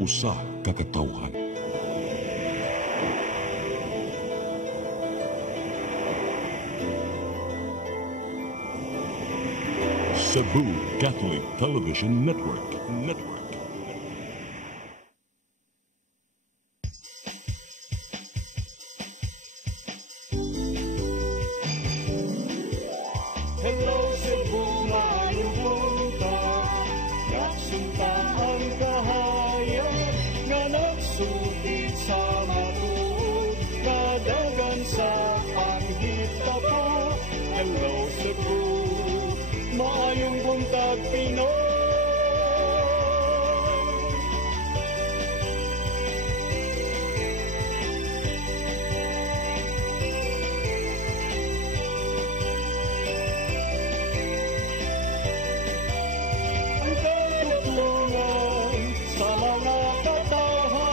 usa ka katawhan. Cebu Catholic Television Network. Hello Cebu, maayong buntag. Nagsunta ang kahayag nga nagsugid sa matuod, kadagan sa panghita po. Hello Cebu, maayong buntag Pinoy. Ang katutulungan sa mga katawhan.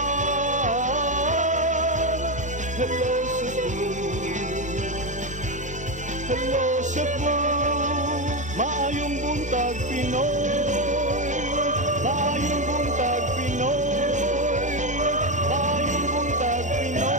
Hello Cebu, hello Cebu, maayong buntag Pinoy, maayong buntag Pinoy, maayong buntag Pinoy.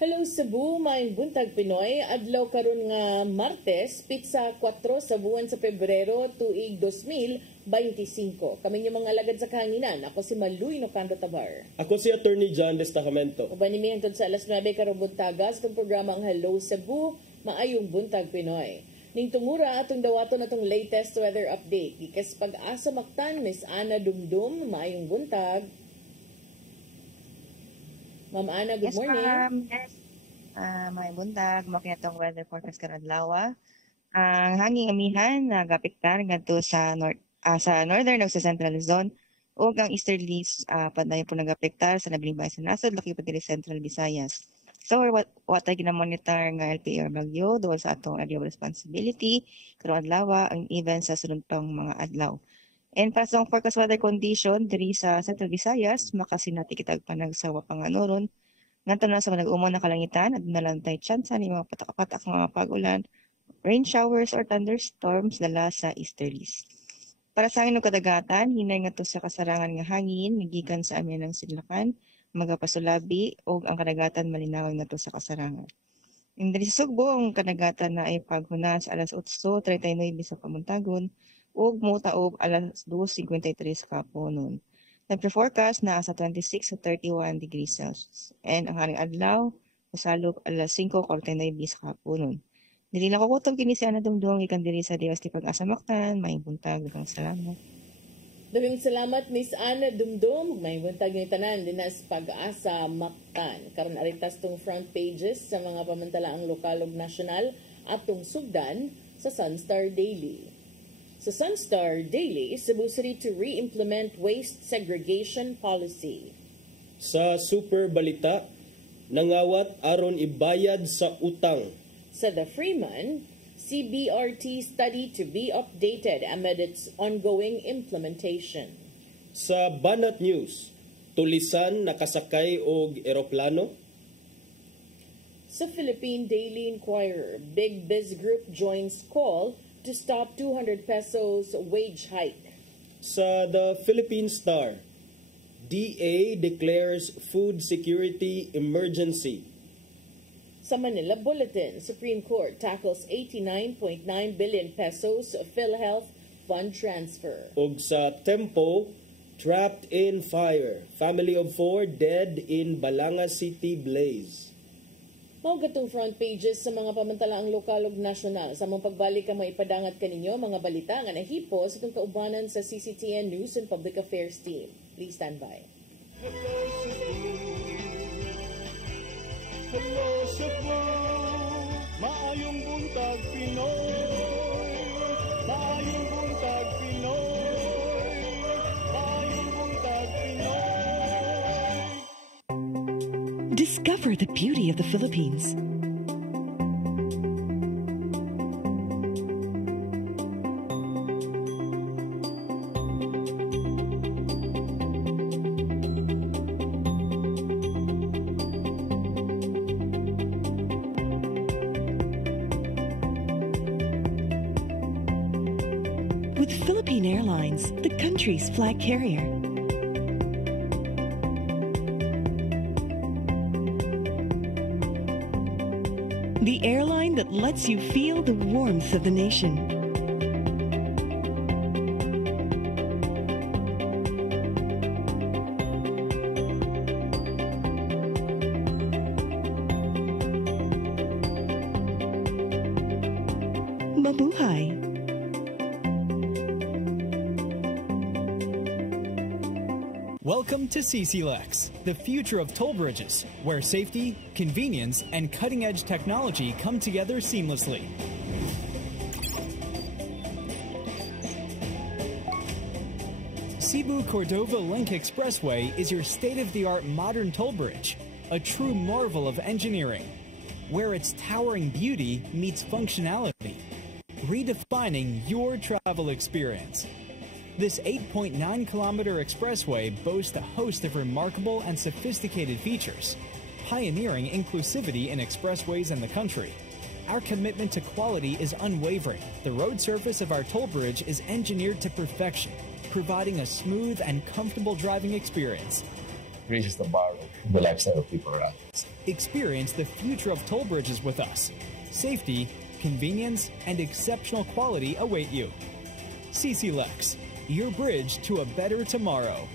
Hello Cebu, maayong buntag Pinoy. Adlaw karon nga Martes, pitsa 4 sa buwan sa Pebrero tuig 2025. Kami yung mga alagad sa kahanginan. Ako si Maluy Nocando Tabar. Ako si Attorney John Destacamento. Uban ni hangtod sa alas 9 karong buntaga sa itong programa ang Hello Cebu, maayong buntag Pinoy. Ning tumura atong dawaton atong latest weather update. Gikas pag-asa Mactan, Miss Ana Dumdum, maayong buntag. Ma'am Ana, good morning. Ma'am. Yes. May buntag, makinatong weather forecast karon adlaw. Ang hanging amihan nagapektar ngadto sa northern ug sa central Luzon ug ang easterlies padayon po nagapektar sa nabiling bahin sa nasod laki pa diri Central Visayas. So what ay gina-monitor nga LPR bagyo duol sa atong area of responsibility karong adlaw ang even sa sunod pang mga adlaw. And para sa forecast weather condition diri sa Central Visayas makasinati kitag panagsawa panganuron ngadto na sa nag-umon na kalangitan at nalantay tsansa ni mga patak-patak mga pag-ulan, rain showers or thunderstorms dala sa easterlies. Para sa hangin ug kadagatan, hinay ngadto sa kasarangan nga hangin gikan sa amin ng sidlakan, magapasulabi ug ang kadagatan malinawag ngadto sa kasarangan. Ing diri sa Sugbo ang kadagatan na ay paghuna sa alas 8:39 sa pamuntagon ug motaob alas 2:53 sa kaponon. Nagpe-forecast na sa 26 to 31 degrees Celsius. And ang haring adlaw, masalog alas 5:49 sa kaponon. Dili lang kukutob kini si Ana Dumdum ikan diri sa Diwas ti Pag-asa Mactan. May buntag, daghang salamat. Daghang salamat Miss Ana Dumdum. May buntag ni tanan dinas Pag-asa Mactan. Karon aritas tong front pages sa mga pamantalaang lokal ug nasyonal atong sugdan sa Sunstar Daily. Sa Sunstar Daily, Cebu City to re-implement waste segregation policy. Sa Super Balita, nangawat aron ibayad sa utang. Sa The Freeman, CBRT study to be updated amid its ongoing implementation. Sa Banat News, tulisan nakasakay og eroplano. Sa Philippine Daily Inquirer, Big Biz Group joins call to stop 200 pesos wage hike. Sa The Philippine Star, DA declares food security emergency. Sa Manila Bulletin, Supreme Court tackles 89.9 billion pesos PhilHealth fund transfer. Ug sa Tempo, trapped in fire. Family of 4 dead in Balanga City blaze. Mao gatong front pages sa mga pamantalaang lokal ug nasyonal. Sa mong pagbalik ka maipadangat kaninyo mga balita nga nahipo sa itong kaubanan sa CCTN News and Public Affairs team. Please stand by. Hello Cebu, hello Cebu, maayong buntag Pinoy, maayong buntag Pinoy, maayong buntag Pinoy. Discover the beauty of the Philippines. With Philippine Airlines, the country's flag carrier, the airline that lets you feel the warmth of the nation. Mabuhay! Welcome to CCLEX, the future of toll bridges, where safety, convenience, and cutting-edge technology come together seamlessly. Cebu-Cordova Link Expressway is your state-of-the-art modern toll bridge, a true marvel of engineering, where its towering beauty meets functionality, redefining your travel experience. This 8.9-kilometer expressway boasts a host of remarkable and sophisticated features, pioneering inclusivity in expressways in the country. Our commitment to quality is unwavering. The road surface of our toll bridge is engineered to perfection, providing a smooth and comfortable driving experience. Raises the bar of the lifestyle of people around us. Experience the future of toll bridges with us. Safety, convenience, and exceptional quality await you. CCLEX, your bridge to a better tomorrow.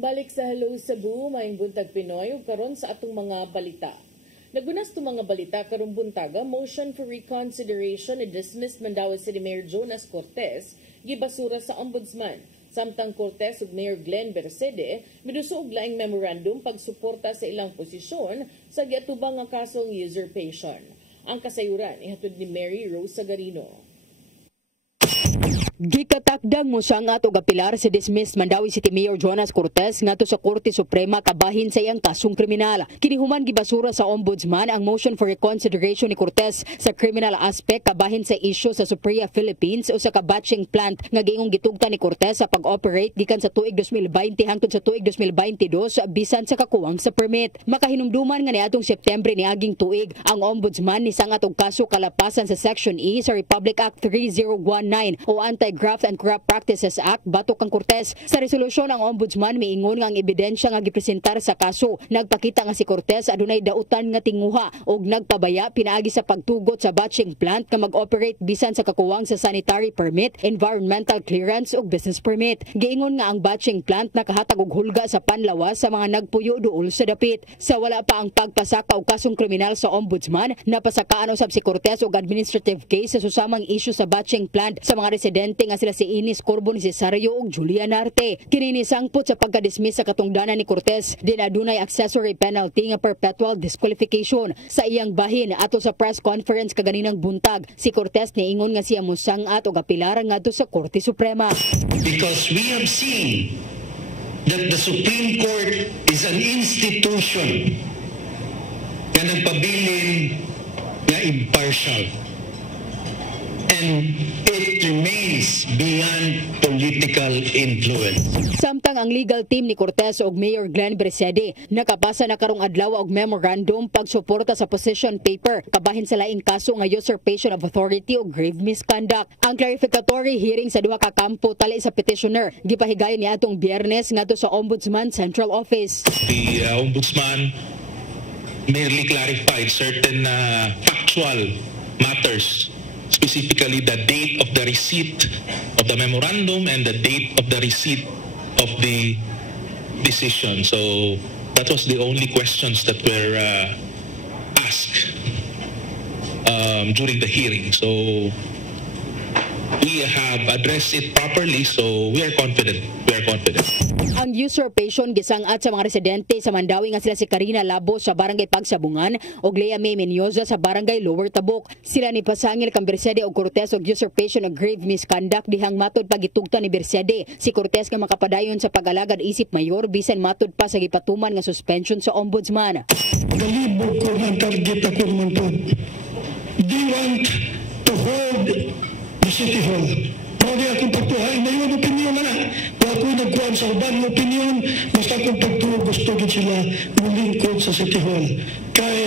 Balik sa Hello Cebu, maayong buntag Pinoy, ug karon sa atong mga balita. Nagunas to mga balita karong buntaga, motion for reconsideration ni dismissed Mandaue City Mayor Jonas Cortez gibasura sa ombudsman. Samtang Cortez ug Mayor Glenn Bercede miduso og laing memorandum pagsuporta sa ilang posisyon sa giatubang nga kasong usurpation. Ang kasayuran ihatod ni Mary Rose Sagarino. Gikatakdang mo sangat og apilar si dismissed Mandawi City Mayor Jonas Cortez ngadto sa Korte Suprema kabahin sa iyang kasong kriminal. Kini human gibasura sa Ombudsman ang motion for reconsideration ni Cortez sa criminal aspect kabahin sa issue sa Supriya Philippines o sa kabatching plant nga giingong gitugtan ni Cortez sa pag-operate gikan sa tuig 2020 hangtod sa tuig 2022 bisan sa kakuwang sa permit. Makahinumduman nga niadtong Setyembre niaging tuig ang Ombudsman ni sangat og kaso kalapasan sa Section E sa Republic Act 3019 o Anti-Graft and Corrupt Practices Act batok kang Cortez. Sa resolusyon ang Ombudsman miingon nga ang ebidensya nga gipresentar sa kaso nagpakita nga si Cortez adunay dautan nga tinguha og nagpabaya pinaagi sa pagtugot sa batching plant nga mag-operate bisan sa kakuwang sa sanitary permit, environmental clearance ug business permit. Giingon nga ang batching plant nakahatag og hulga sa panlawas sa mga nagpuyo duol sa dapit. Sa wala pa ang pagpasaka og kasong kriminal sa Ombudsman, napasakaan usab si Cortez og administrative case sa susamang issue sa batching plant sa mga residente nga sila si Ines Corbo, ni Cesario ug Julia Narte. Kini ni sangpot sa pagka-dismiss sa katungdanan ni Cortez, din adunay accessory penalty nga perpetual disqualification. Sa iyang bahin ato sa press conference kaganinang buntag, si Cortez niingon nga siya mosangat og apilar ngadto sa Korte Suprema. Because we have seen that the Supreme Court is an institution na nagpabilin na impartial. And it remains beyond political influence. Samtang ang legal team ni Cortez ug Mayor Glenn Bersede nakapasa na karong adlaw og memorandum pagsuporta sa position paper kabahin sa laing kaso nga usurpation of authority o grave misconduct. Ang clarificatory hearing sa duha ka kampo tali sa petitioner gipahigayon niadtong Biyernes ngadto sa Ombudsman Central Office. The Ombudsman merely clarified certain factual matters, specifically the date of the receipt of the memorandum and the date of the receipt of the decision. So that was the only questions that were asked during the hearing. So we have addressed it properly, so we are confident. Ang usurpation gisangat sa mga residente sa Mandawi nga sila si Karina Labo sa Barangay Pagsabungan ug Lea May Menyoza sa Barangay Lower Tabuk. Sila ni pasangil kang Bersede og Cortez og usurpation of grave misconduct dihang matud pagitugtan ni Bersede. Si Cortez nga makapadayon sa pag-alagad isip mayor bisan matud pa sa gipatuman nga suspension sa Ombudsman. Galibog ko ang target ako naman po. They want to hold the City Hall. Mali akong pagtuhay na yun opinion na. Kung ako'y nagkuhan sa uban opinion, basta akong pagtuhay gusto gid sila mulingkod sa City Hall. Kay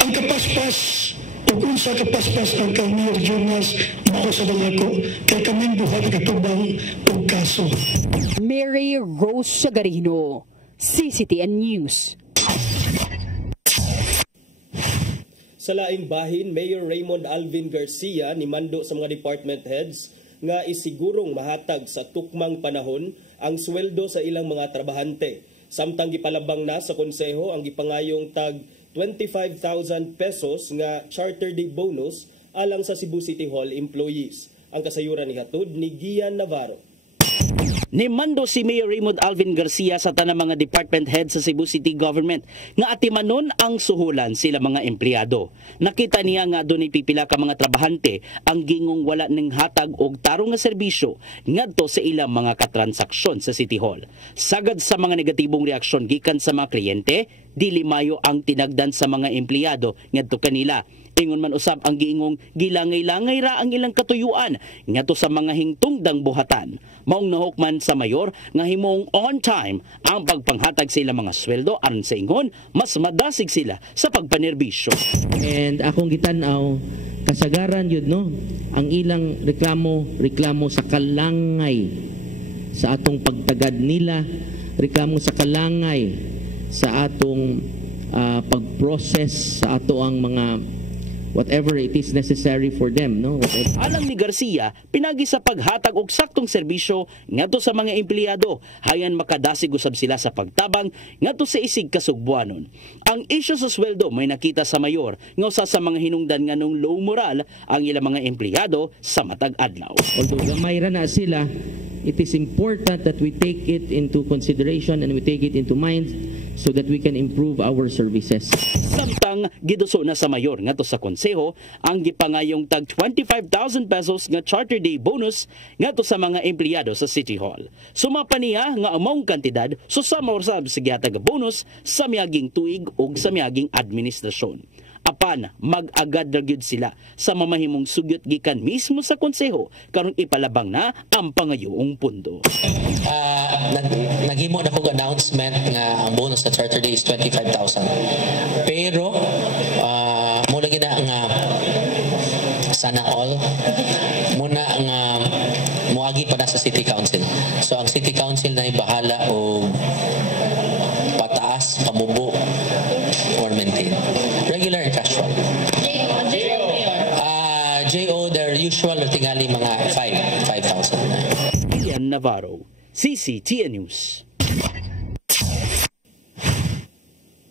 ang kapaspas o kung sa kapaspas ang kang Mayor Jonas mao sa dalako kay kaming buhat katubang og kaso. Mary Rose Sagarino, CCTN News. Sa laing bahin, Mayor Raymond Alvin Garcia ni mando sa mga department heads nga isigurong mahatag sa tukmang panahon ang sweldo sa ilang mga trabahante. Samtang gipalabang na sa konseho ang gipangayong tag 25,000 pesos nga charter day bonus alang sa Cebu City Hall employees. Ang kasayuran ni hatod ni Gian Navarro. Nimando si Mayor Raymond Alvin Garcia sa tanang mga department head sa Cebu City Government nga atimanon ang suhulan sila mga empleyado. Nakita niya nga doon pipila ka mga trabahante ang gingong wala ning hatag og tarong nga serbisyo ngadto sa ilang mga katransaksyon sa City Hall. Sagad sa mga negatibong reaksyon gikan sa mga kliyente, dili mayo ang tinagdan sa mga empleyado ngadto kanila. Ingon man usab ang giingong gilangay-langay ra ang ilang katuyuan ngadto sa mga hingtungdang buhatan. Maong nahukman sa mayor nga himong on time ang pagpanghatag sa ilang mga sweldo aron sa ingon mas madasig sila sa pagpanerbisyo. And akong gitanaw kasagaran yun no ang ilang reklamo sa kalangay sa atong pagtagad nila, reklamo sa kalangay sa atong pag-process sa ato ang mga whatever it is necessary for them, no? Alang ni Garcia, pinagi sa paghatag og saktong serbisyo ngadto sa mga empleyado, hayan makadasig usab sila sa pagtabang ngadto sa isig kasugbuanon. Ang isyu sa sweldo may nakita sa mayor nga usa sa mga hinungdan nganong low moral ang ilang mga empleyado sa matag adlaw. Although gamay ra na sila, it is important that we take it into consideration and we take it into mind so that we can improve our services. Samtang giduso na sa mayor ngadto sa konseho ang gipangayong tag 25,000 pesos nga Charter Day bonus ngadto sa mga empleyado sa City Hall. Sumapa niya nga among kantidad susama usab sa gihatag bonus sa miaging tuig ug sa miaging administrasyon. Apan mag-agad ra gyud sila sa mamahimong sugyot gikan mismo sa konseho karon ipalabang na ang pangayoong pundo. Naghimo na kog announcement nga ang bonus sa Charter Day is 25,000. Pero muna gina nga sana all muna nga muagi pa na sa City Council. So ang City Council na ibahala o pataas, pamubo or maintain. Regular and casual. JO, their usual tingali mga 5,000. Ian Navarro, CCTN News.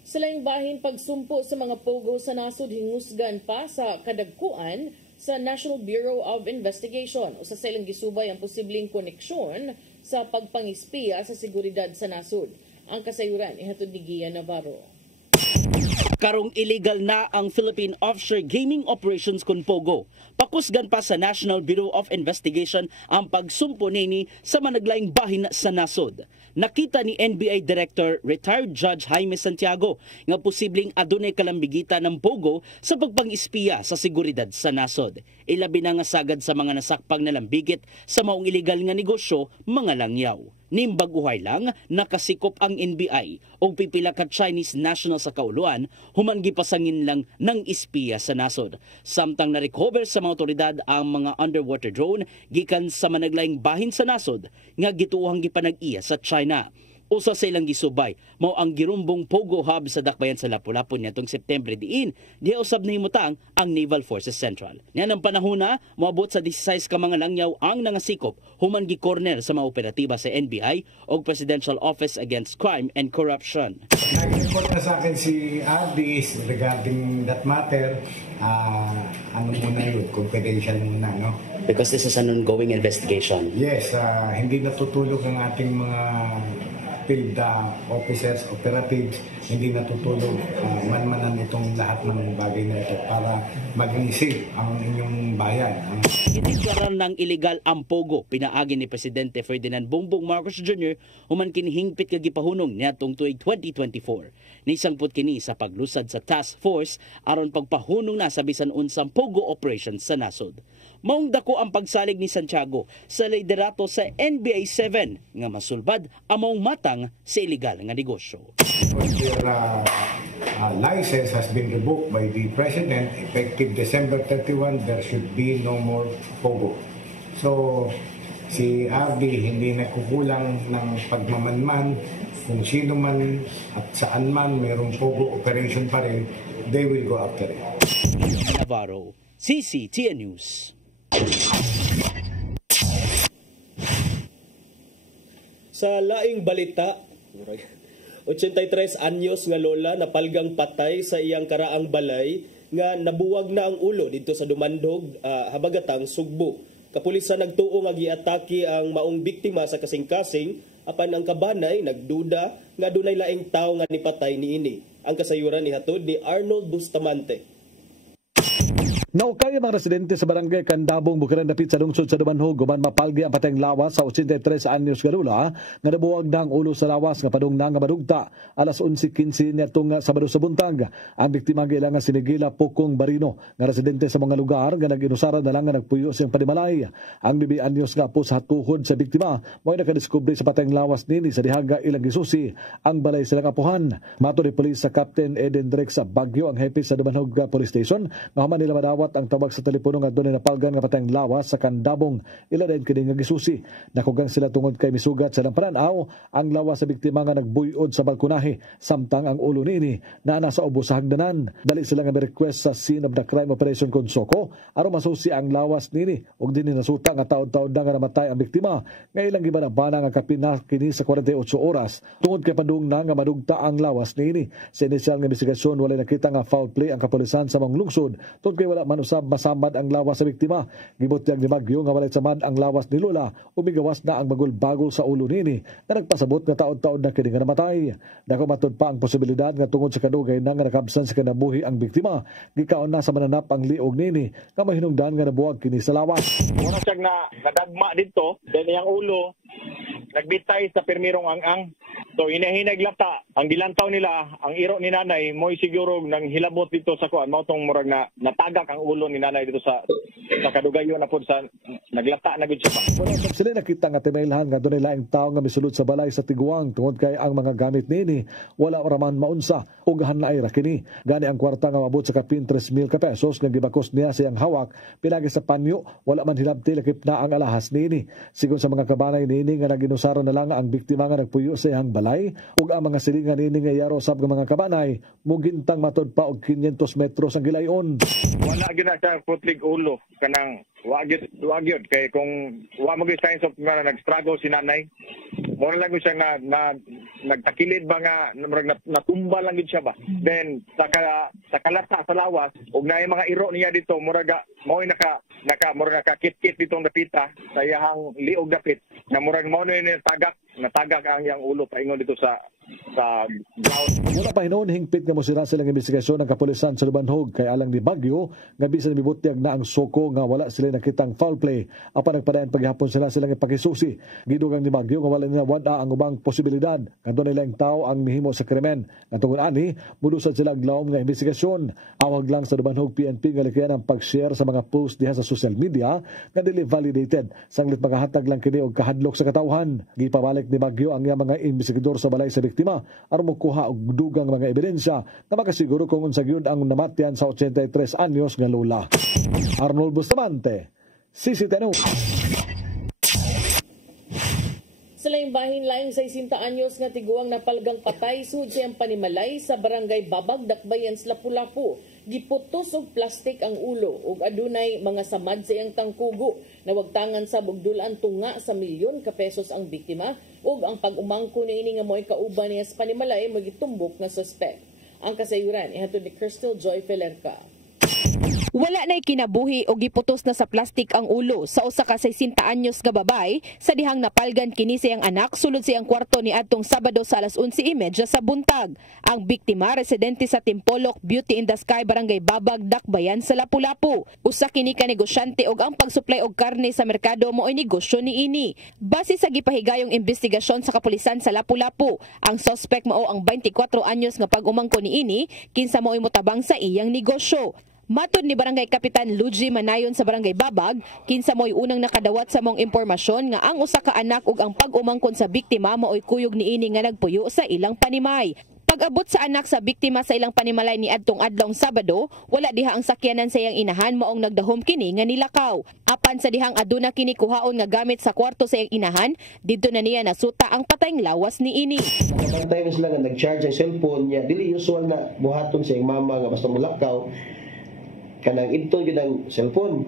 Sa laing bahin pagsumpo sa mga pogo sa nasod hingusgan pa sa kadagkuan sa National Bureau of Investigation o sa silang gisubay ang posibleng koneksyon sa pagpangispiya sa seguridad sa nasod. Ang kasayuran ihatod ni Gian Navarro. Karong illegal na ang Philippine Offshore Gaming Operations kun Pogo. Pakusgan pa sa National Bureau of Investigation ang pagsumpo nini sa managlaing bahin sa nasod. Nakita ni NBI Director Retired Judge Jaime Santiago nga posibleng adunay kalambigitan ng Pogo sa pagpang-espiya sa seguridad sa nasod. Ilabi na nga sagad sa mga nasakpang nalambigit sa maong illegal nga negosyo, mga langyaw. Nimbaguhay lang, nakasikop ang NBI o pipila ka Chinese national sa kauluan, human gipasangin lang ng espiya sa nasod. Samtang na-recover sa mga otoridad ang mga underwater drone gikan sa managlaing bahin sa nasod nga gituohang gipanag-iya sa China. Usa sa ilang gisubay, mao ang girumbong Pogo Hub sa Dakbayan sa Lapu-Lapu nitong September diin, di usab na himutang ang Naval Forces Central. Niyan ang panahona, moabot sa 16 ka mga langyaw ang nangasikop human gi-corner sa mga operatiba sa NBI o Presidential Office Against Crime and Corruption. Nag-report na sa akin si Abis regarding that matter. Ano muna yun, confidential muna, no? Because this is an ongoing investigation. Yes, hindi natutulog ang ating mga field officers, operatives, hindi natutulog, manmanan itong lahat ng bagay na ito para maging safe ang inyong bayan. Itiklaran ng illegal ang Pogo, pinaagi ni Presidente Ferdinand Bongbong Marcos Jr. human kinihingpit kagipahunong niadtong tuig 2024. Nisangput kini sa paglusad sa task force aron pagpahunong na sa bisan unsang Pogo operations sa nasod. Maong dako ang pagsalig ni Santiago sa liderato sa NBA 7 nga masulbad among matang sa illegal nga negosyo. Their license has been revoked by the President effective December 31. There should be no more Pogo. So si RD hindi nakukulang ng pagmamanman. Kung sino man at saan man mayroong Pogo operation pa rin, they will go after it. Navarro, CCTN News. Sa laing balita, 83 anyos nga lola napalgang patay sa iyang karaang balay nga nabuwag na ang ulo dito sa Dumandog, Habagatang, Sugbo. Kapulisan nagtuo nga giatake ang maong biktima sa kasing-kasing apan ang kabanay nagduda nga dunay laing tawo nga nipatay niini. Ang kasayuran nihatod ni Arnold Bustamante. Naukay ang mga residente sa barangay Candabong, Bukidnon dapit sa lungsod sa Dumanhog guman mapalgi ang patayng lawas sa 83 anyos nga lola nga nabuwag na ang ulo sa lawas nga padung na nga madugta alas 11:15 niadtong Sabado sa buntag. Ang biktima giilang sinigila Pukong Barino nga residente sa mga lugar nga nag-inusara na lang nga nagpuyo siyang panimalay. Ang 9 anyos nga po sa tuhod sa biktima mo'y nakadiskubre sa patayng lawas nini sa dihaga ilang gisusi ang balay silang apuhan. Mato ni pulis sa Captain Eden Drake sa Baguio ang hepe sa Dumanhog Police Station nga human nila madawat ang tawag sa telepono nga doon napalgan nga patayng lawas sa Candabong ila din kini nga gisusi. Nakugang sila tungod kay misugat sa pananaw ang lawas sa biktima nga nagbuyod sa balkonahe samtang ang ulo nini na nasa ubos sa hagdanan. Dali sila nga request sa scene of the crime operation Consoko aron masusi ang lawas nini ug dinhi nasuta nga taud-taud na nga namatay ang biktima nga ilang gibanabana nga kapina kini sa 48 oras tungod kay padung na nga madugta ang lawas nini. Sa inisyal nga investigasyon wala nakita nga foul play ang kapulisan sa mga lungsod tungod kay wala man usab masamad ang lawas sa biktima. Gibutyag ni Bagyo nga walay samad ang lawas ni Lola ug migawas na ang bagol-bagol sa ulo nini nga nagpasabot nga taon-taon na kini nga namatay. Dako matud pa ang posibilidad nga tungod sa kadugay na nga nakabsan sa kinabuhi ang biktima, gikaon na sa mananap ang liog nini nga mahinungdan nga nabuwag kini sa lawas. Muna siya na nadagma dito, then iyang ulo nagbitay sa permirong ang. So hinahinag lata, ang gilantaw nila, ang iro ni nanay mo'y siguro nang hilabot dito sa kuan, mao tong murag na natagak ang ulo ni nanay dito sa kadugayon na pud sa naglata na gud siya. Sila nakita nga timailhan nga dunay laing tawo nga misulod sa balay sa Tiguang tungod kay ang mga gamit nini wala ra man maunsa ug hanay ra kini. Gani ang kwarta nga mabot sa kapin 3,000 ka pesos nga gibakos niya siyang hawak pinagi sa panyo, wala man hilabti lakip na ang alahas nini. Sigon sa mga kabanay nini nga naginusaran na lang ang biktima nga nagpuyo sa iyang balay ug ang mga silingan nini nga yaro sab nga mga kabanay mugintang matod pa og 500 metros ang gilayon. Wala gyud na siya putlig ulo kanang wa gyud kay kung wa mo gyud signs of nga nag-struggle si nanay. Mura lang siya na nagtakilid ba nga natumba lang gid siya ba. Then sa kalata sa lawas ug naay mga iro niya dito muraga mao mura nakakit-kit ditong dapita sa iyang liog dapit na murag mao ni natagak ang iyang ulo paingon dito sa ground. Wala pa hinuon hingpit nga mosira silang investigasyon ng kapulisan sa Lubanhog kay alang ni Bagyo nga bisan mibutyag na ang soko nga wala sila nakitang foul play. Apan nagpadayon paghapon sila silang ipakisusi. Gidugang ni Bagyo nga wala nila wada ang ubang posibilidad kadto nila ang tao ang mihimo sa krimen. Katungod ani mudusad sila glawom nga investigasyon. Awag lang sa Lubanhog PNP nga likayan ang pag-share sa mga post diha sa social media nga dili validated. Sanglit magahatag lang kini og kahadlok sa katawhan. Gipabalik ni Bagyo ang mga investigador sa balay sa biktima aron mokuha og dugang mga ebidensya na makasiguro kung unsa gyud ang namatyan sa 83 anyos nga lola. Arnold Bustamante, CCTV. Sa laing bahin laing 60 anyos nga tiguang napalgang patay sud siyang panimalay sa barangay Babag, Dakbayan, Lapu-Lapu. Giputos og plastik ang ulo ug adunay mga samad sa iyang tangkugo. Nawagtangan sa bugdulan tunga sa milyon ka pesos ang biktima ug ang pag-umangko niini nga mo'y kauban niya sa panimalay magitumbok nga suspect. Ang kasayuran ihatod ni Crystal Joy Felerca. Wala na'y kinabuhi o giputos na sa plastik ang ulo sa usa ka 60 anyos nga babay sa dihang napalgan kini siyang anak sulod siyang kwarto ni adtong Sabado sa alas 11:30 sa buntag. Ang biktima residente sa Timpolok Beauty in the Sky Barangay Babag, Dakbayan sa Lapu-Lapu. Usa kini ka negosyante og ang pagsuplay og karne sa merkado mo'y negosyo niini. Base sa gipahigayong investigasyon sa kapulisan sa Lapu-Lapu, ang suspect mao ang 24 anyos nga pag-umangko niini kinsa mo'y motabang sa iyang negosyo. Matod ni Barangay Kapitan Luigi Manayon sa Barangay Babag, kinsa mo'y unang nakadawat sa mong impormasyon nga ang usa ka anak ug ang pag-umangkon sa biktima mao'y kuyog niini nga nagpuyo sa ilang panimay. Pag-abot sa anak sa biktima sa ilang panimalay ni adtong adlawng Sabado, wala diha ang sakyanan sa iyang inahan maong nagdahom kini nga nilakaw. Apan sa dihang aduna kini kuhaon nga gamit sa kwarto sa iyang inahan, didto na niya nasuta ang patayng lawas niini. Pagkatay na sila nga nag-charge ang cellphone niya, dili usual na buhaton sa iyang mama nga basta mulakaw. Kanang ito yun ang cellphone.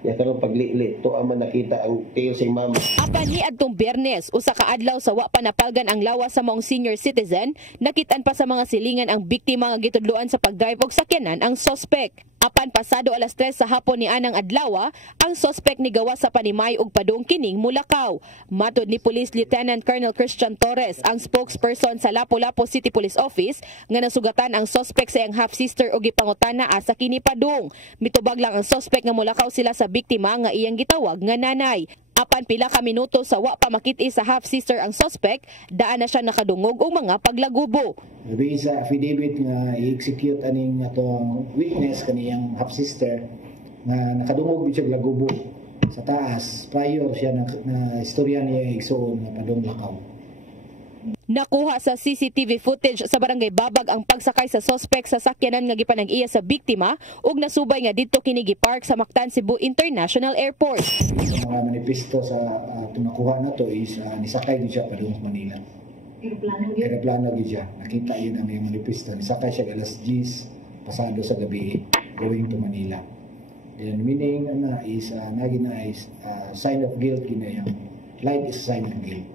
Ya karon paglili to aman nakita ang tail sa mama. Apan ni adtong Biyernes, usa ka adlaw sa wa pa napalgan ang lawas sa maong senior citizen, nakitaan pa sa mga silingan ang biktima nga gitudloan sa pagdrive og sakyanan ang suspect. Apan pasado alas 3 sa hapon ni anang adlaw, ang suspect ni gawas sa panimay ug padung kining mulakaw. Matod ni Police Lieutenant Colonel Christian Torres, ang spokesperson sa Lapu-Lapu City Police Office, nga nasugatan ang suspect sa iyang half-sister og gipangutana asa kini padung. Mitubag lang ang suspect nga mulakaw sila sa biktima nga iyang gitawag nga nanay. Apan pila ka minuto sa wa pa makit-i sa half-sister ang suspect, daan na siya nakadungog og mga paglagubo. Based sa affidavit nga i-execute aning atong witness kaniyang half-sister nga nakadungog siya lagubo sa taas prior siya na istorya niya igsoon nga padung lakaw. Nakuha sa CCTV footage sa Barangay Babag ang pagsakay sa suspect sa sakyanan nga gipanag-iya sa biktima ug nasubay nga didto kini gipark sa Mactan Cebu International Airport. Ang mga manifesto sa nakuha na to is nisakay din siya padung Manila. Aeroplano gid siya. Nakita yun ang manifesto. Nisakay siya alas 10 pasado sa gabi going to Manila. Then meaning is nagina is sign of guilt gina yung light is sign of guilt.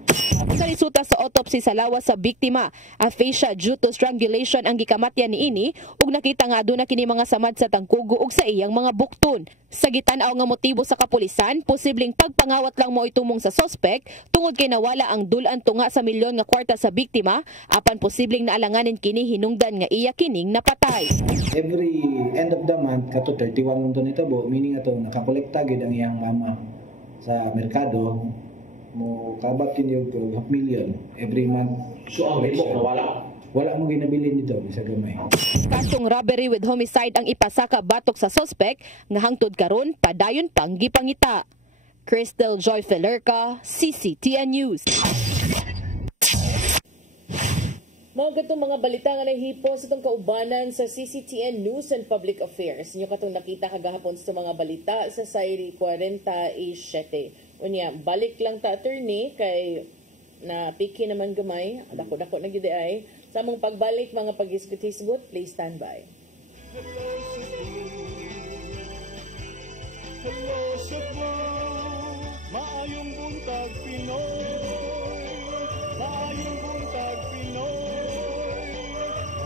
Sa resulta sa autopsy sa lawas sa biktima, aphasia due to strangulation ang gikamatyan niini ug nakita nga aduna kini mga samad sa tangkugo ug sa iyang mga bukton. Sa gitan-aw nga motibo sa kapulisan, posibleng pagpangawat lang mo itumong sa suspect tungod kay nawala ang dulan tunga sa milyon nga kwarta sa biktima apan posibleng naalanganin kini hinungdan nga iya kining napatay. Every end of the month kato 31 mo to nitabo, meaning ato nakakolekta gid ang iyang mama sa merkado mo kabat kinyo og 500,000 every month. So ang rebo wala mo ginabili nito sa gamay. Kasong robbery with homicide ang ipasaka batok sa suspect nga hangtod karon padayon pang gipangita. Crystal Joy Felerca, CCTN News. Mga katong mga balita nga nahipo sa itong kaubanan sa CCTN News and Public Affairs. Inyo katong nakita kagahapon sa mga balita sa Sairi 47. Unya, balik lang ta attorney kay na piki naman gamay. Dako-dako na gid ay. Sa among pagbalik mga pag-isgot-isgot, please stand by. Hello Cebu, maayong buntag Pinoy, maayong buntag Pinoy,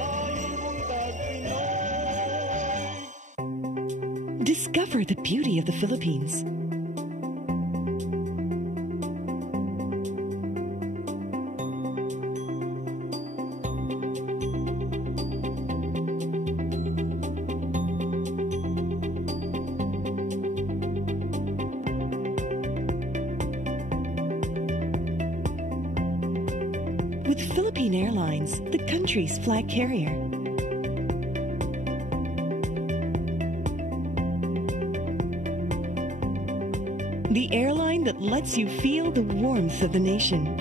maayong buntag Pinoy. Discover the beauty of the Philippines. With Philippine Airlines, the country's flag carrier. The airline that lets you feel the warmth of the nation.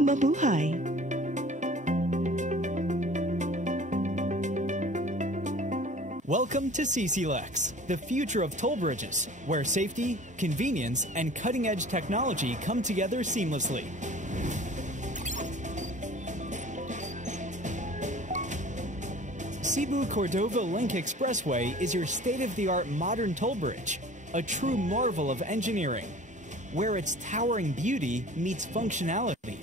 Mabuhay! Welcome to CCLEX, the future of toll bridges, where safety, convenience, and cutting-edge technology come together seamlessly. Cebu-Cordova Link Expressway is your state-of-the-art modern toll bridge, a true marvel of engineering, where its towering beauty meets functionality,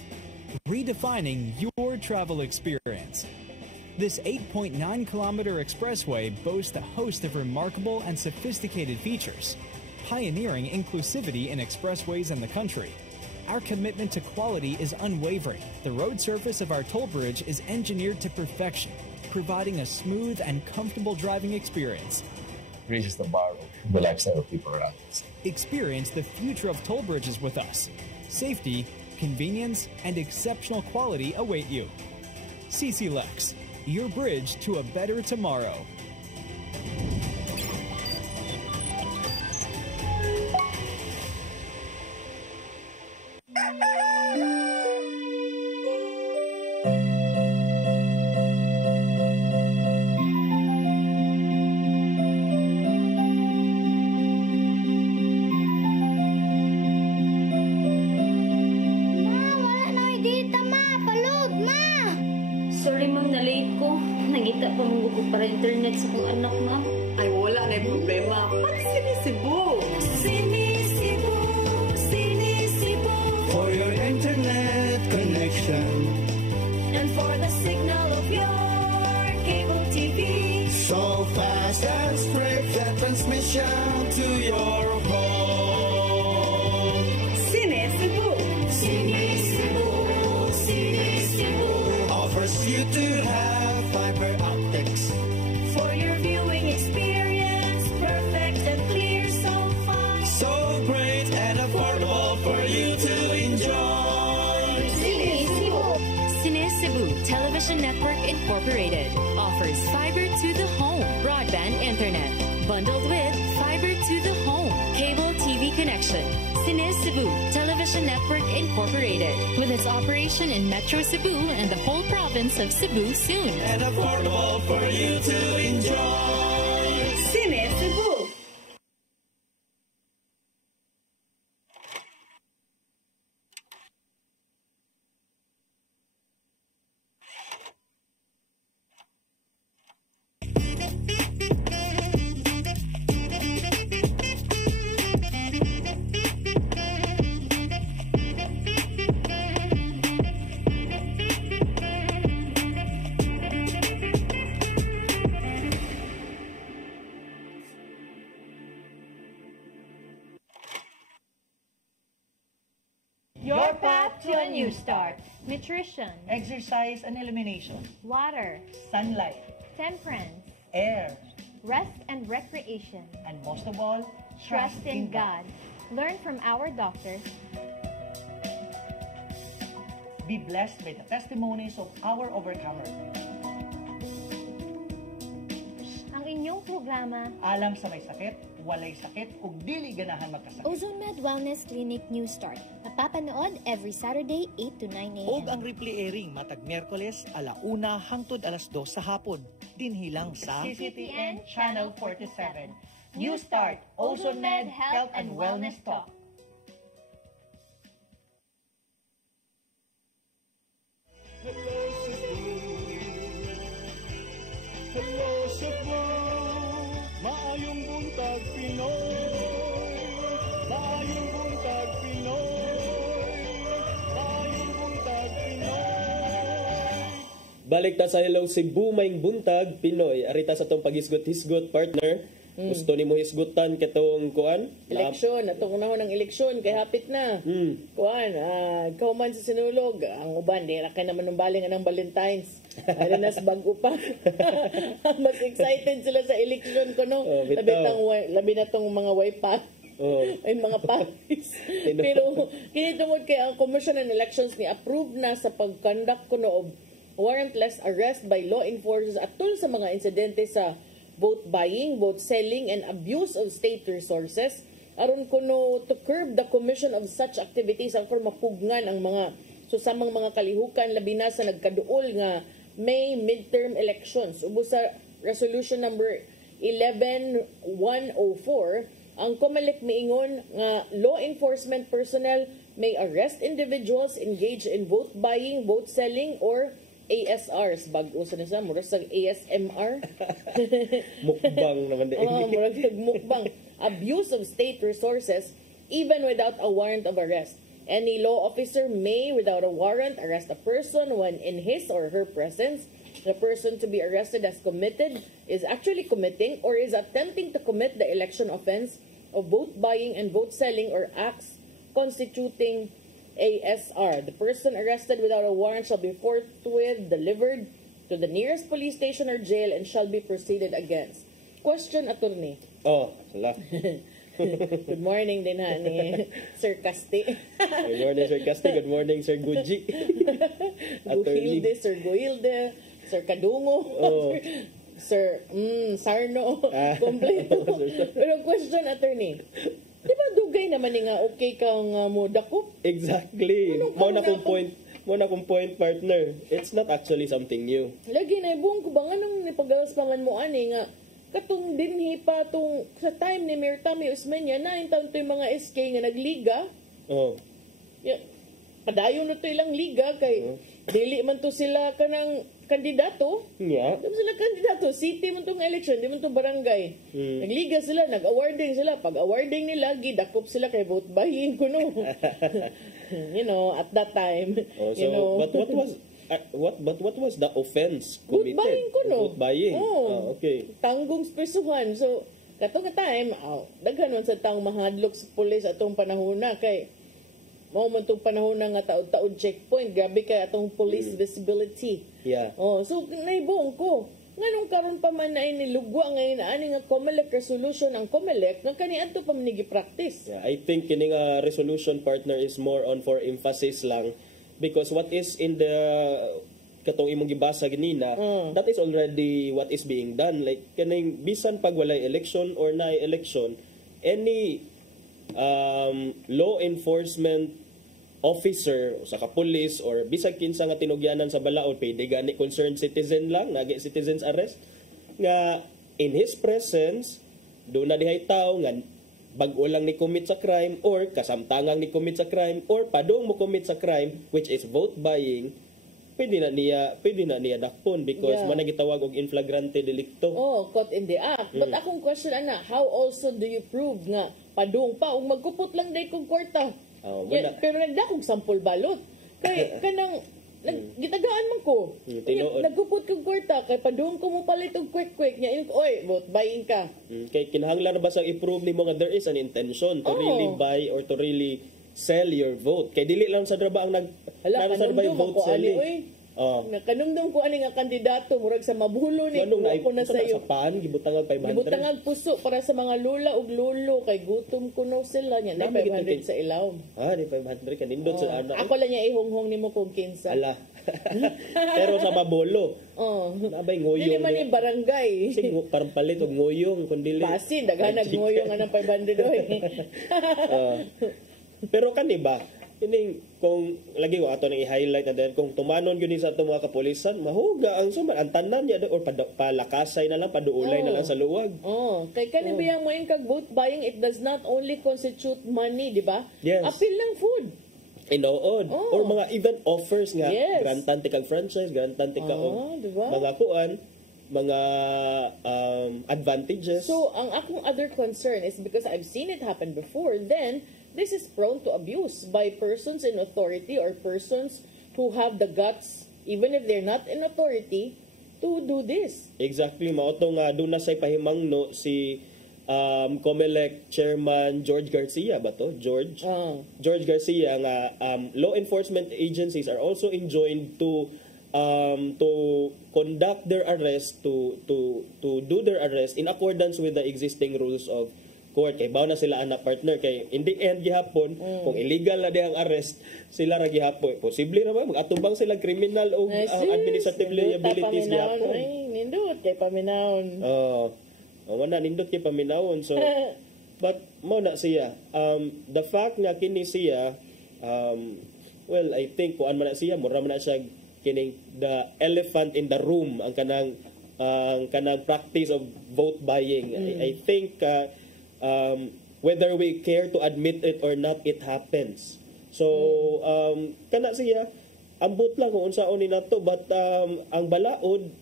redefining your travel experience. This 8.9-kilometer expressway boasts a host of remarkable and sophisticated features, pioneering inclusivity in expressways in the country. Our commitment to quality is unwavering. The road surface of our toll bridge is engineered to perfection, providing a smooth and comfortable driving experience. Raises the bar of the lifestyle of people around us. Experience the future of toll bridges with us. Safety, convenience, and exceptional quality await you. CCLEX, your bridge to a better tomorrow. Sorry ma'am, na-late ko. Nangita pa mong ko para internet sa kong anak ma'am. Ay, wala na yung problema. Pag-sinisibo! Sinisibo, sinisibo. For your internet connection. And for the signal of your cable TV. So fast and straight the transmission to your home. Sinisibo, sinisibo, sinisibo. Offers you to have fiber optics. For your viewing experience, perfect and clear, so fine. So great and affordable for you to enjoy. Sinisibo. Cebu Television Network Incorporated offers fiber to the home broadband internet bundled with fiber to the home cable TV connection. Cebu Television Network Incorporated with its operation in Metro Cebu and the whole province of Cebu soon. And affordable for you to enjoy. Cebu. Your path to a new start. Nutrition, Exercise and elimination. water, Sunlight. temperance, Air. rest and recreation. And most of all, Trust in God. Learn from our doctors. Be blessed by the testimonies of our overcomers. Ang inyong programa, Alam sa may sakit, walay sakit, ug dili ganahan magkasakit. Ozone Med Wellness Clinic New Start. Napapanood every Saturday 8 to 9 a.m. Og ang replay airing matag Miyerkules 1:00 hangtod 2:00 sa hapon. Dinhilang sa CCTN Channel 47. New Start, Ozone Med Health and Wellness Talk. Hello Cebu, maayong buntag Pinoy, maayong buntag Pinoy, maayong buntag Pinoy. Balik ta sa Hello Cebu, maing buntag Pinoy. Arita sa tong paghisgot-hisgot partner. Gusto ni mo hisgutan katong kuan? Eleksyon, atong unahon ng eleksyon kay hapit na. Kuan, ikaw man sa sinulog, ang uban di ra kay naman ng baling anang Valentines. Ari nas bago pa. Mas excited sila sa eleksyon ko no. Labi na tong mga wipa. Ay mga Paris. Pero kini tungod kay ang Commission on Elections ni approve na sa pag-conduct kuno of warrantless arrest by law enforcers atul sa mga insidente sa vote buying, vote selling, and abuse of state resources. Aron kuno to curb the commission of such activities aron mapugngan ang mga susamang mga kalihukan labi na sa nagkaduol nga May midterm elections. Ubos sa resolution number 11104, ang COMELEC miingon nga law enforcement personnel may arrest individuals engaged in vote buying, vote selling, or ASRs, bago sa nasa, mura sa ASMR. Mukbang naman din. Mura sa mukbang. Abuse of state resources, even without a warrant of arrest. Any law officer may, without a warrant, arrest a person when in his or her presence, the person to be arrested has committed, is actually committing, or is attempting to commit the election offense of vote buying and vote selling or acts constituting ASR. The person arrested without a warrant shall be forthwith delivered to the nearest police station or jail and shall be proceeded against. Question, attorney. Sala. Good morning din ha ni Sir Casti. Good morning, Sir Casti. Good morning, Sir Guji. Guhilde, Sir Guhilde, Sir Kadungo, Sir Sarno, kompleto. Pero question, attorney. Di ba dugay naman nga okay kang mo dako? Exactly. Mo na kong point partner. It's not actually something new. Lagi na ibong ko ba nga nang nipagalas pa man mo ani nga katong dinhi pa tong sa time ni Mayor Tammy Usmeña na yung taon to yung mga SK nga nagliga. Padayon na to ilang liga kay dili man to sila kanang kandidato. Yeah. Di sila kandidato. City man tong election, di man to barangay. Nagliga sila, nag-awarding sila. Pag awarding nila, gidakop sila kay vote buying kuno. At that time. But what was the offense committed? Vote buying kuno. Vote buying. Okay. Tanggong spisuhan. So, katong time, daghan man sa taong mahadlok sa pulis atong panahon na kay mao man tong panahon na nga taod-taod checkpoint, grabe kay atong police visibility. Yeah. So naibong ko nganong karon pa man na inilugwa ngayon ani nga COMELEC resolution ang COMELEC nga kaniadto pa man practice. Yeah, I think kining resolution partner is more on for emphasis lang because what is in the katong imong gibasa ganina, that is already what is being done. Like kaning bisan pag walay election or naay election, any law enforcement officer sa kapulis or bisag kinsa nga tinugyanan sa balaod pwede gani concerned citizen lang nagi citizens arrest nga in his presence do na dihay tao nga bag-o lang ni commit sa crime or kasamtangang ni commit sa crime or padong mo commit sa crime which is vote buying, pwede na niya dakpon because man gitawag og in flagrante delicto. Caught in the act. But akong question ana, how also do you prove nga padung pa ug magkupot lang day kog kwarta? Pero nagdakog sampol balot. Kay kanang gitagaan man ko. Nagkupot kog kwarta kay padung ko mo palit og quick nya oy vote buying ka. Kay kinahanglan ba sa i-prove nimo nga there is an intention to really buy or to really sell your vote. Kay dili lang sa draba ang Hala, sa draba yung kanumdum vote ako ani selling. oy. Kanumdum ko ani nga kandidato murag sa mabulo ni ko na sayo. Sa paan gibutang 500. Gibutang puso para sa mga lula ug lulo kay gutom kuno sila nya na 500 sa ilaw. Di 500 kanindot sa ana. Ako lang niya ihonghong nimo kung kinsa. Ala. Pero sa mabolo. Nabay ngoyong. Dili man ni barangay. Sing parang palit og ngoyong kun dili. Basi daghan nag ngoyong anang 500 oy. Pero kaniba, ining kung lagi ko ato nang i-highlight and then kung tumanon yun sa atong mga kapulisan, mahuga ang suman ang tanan niya or palakasay na lang, paduulay na lang sa luwag. Kay kanibiyang mo yung kag-vote buying, it does not only constitute money, di ba? Yes. Apil lang food. Inood. Or mga even offers nga, grantante kag franchise, grantante ka diba? mga kuan, mga advantages. So, ang akong other concern is because I've seen it happen before, then this is prone to abuse by persons in authority or persons who have the guts, even if they're not in authority, to do this. Exactly. Maoto nga, doon na sa'y pahimangno si COMELEC Chairman George Garcia ba to? George Garcia nga law enforcement agencies are also enjoined to conduct their arrest to do their arrest in accordance with the existing rules of court. Kay bawo na sila anak partner kay in the end gihapon kung illegal na di ang arrest sila ra gihapon posible ra ba magatubang sila criminal o administrative liabilities gihapon. Nindot kay paminawon. Wala nindot kay paminawon so but mo na siya the fact nga kini siya well I think kuan man na siya mura man na siya kining the elephant in the room ang kanang practice of vote buying. I think whether we care to admit it or not, it happens. So, kana siya, ambot lang kung unsaon ni nato, but ang balaod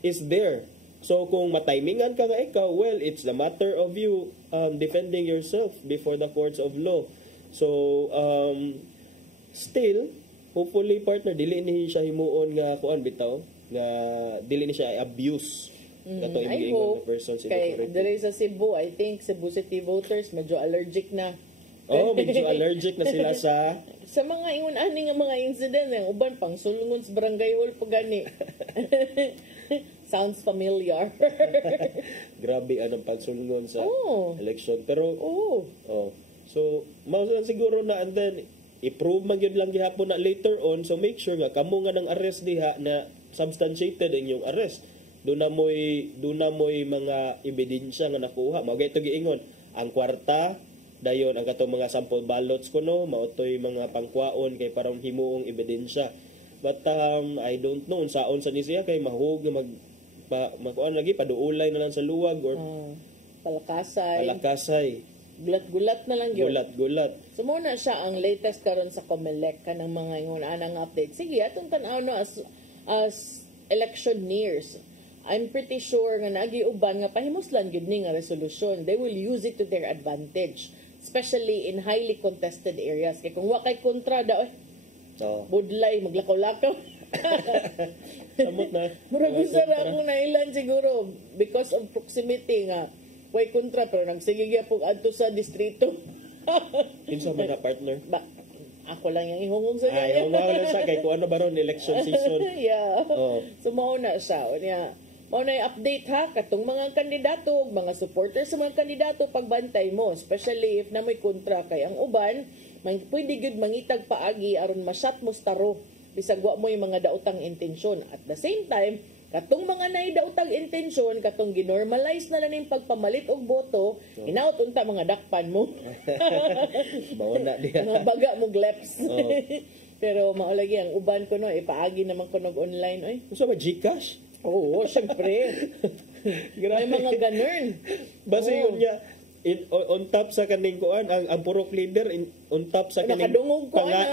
is there. So, kung matimingan ka nga ikaw, well, it's the matter of you defending yourself before the courts of law. So, still, hopefully, partner, dili ni siya himuon nga kuan bitaw, nga dili ni siya abuse. I hope kay dere sa Cebu, I think Cebu City voters medyo allergic na. Medyo allergic na sila sa mga ingon-ani nga mga incident ng uban pang sulungon sa barangay hall pagani. Sounds familiar. Grabe anong pagsulungon sa election pero so mao siguro na and then i-prove man yun lang gihapon na later on so make sure nga kamo nga ng arrest diha na substantiated inyong arrest. Doon na mo'y mga ebidensya nga nakuha. Mga ito giingon, ang kwarta, dayon, ang katong mga sample ballots ko no, mautoy mga pangkwaon kay parang himuong ebidensya. But I don't know, unsaon sa ni siya kay mahug magkuan lagi, paduulay na lang sa luwag or palakasay. Gulat-gulat na lang yun. Gulat-gulat. So muna siya ang latest karon sa COMELEC kanang mga ingon anang update. Sige, atong tan-aw no as election nears. I'm pretty sure nga nagiuban nga pahimoslan gyud ni nga resolution. They will use it to their advantage, especially in highly contested areas. Kay kung wa kay kontra daw budlay maglakaw-lakaw. Samot na. Murag usa ra ako na ilan siguro because of proximity nga way kontra pero nagsige gyapon adto sa distrito. Kinsa man na partner? Ako lang yung ihungong sa niya. Ihungong lang siya kay kung ano ba ron election season. So mauna siya. Mauna yung update ha, katong mga kandidato, mga supporters sa mga kandidato, pagbantay mo, especially if na may kontra kay ang uban, pwede gud mangitag paagi aron masyat mo staro, bisag wa mo yung mga daotang intensyon. At the same time, katong mga naidaotang intensyon, katong ginormalize na lang yung pagpamalit og boto, inaot unta mga dakpan mo. Bawala diha. Mga baga mo gleps. Pero maulagi ang uban ko no, ipaagi naman ko online. Oy. Usa ba GCash? Oo, syempre. May mga ganun. Basta yun niya, on top sa kaning kuan, ang purok leader, on top sa kaning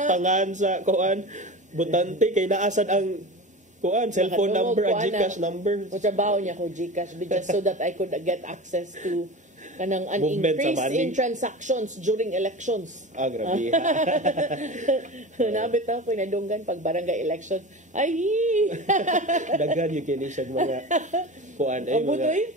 pangan sa kuan, butante, kay naasad ang kuan, cellphone number, ang GCash number. Trabaho niya ko GCash just so that I could get access to kanang an increase in transactions during elections. Grabe. Nabit ako nadunggan pag barangay election. Ay! Daghan yung kini siya mga kuan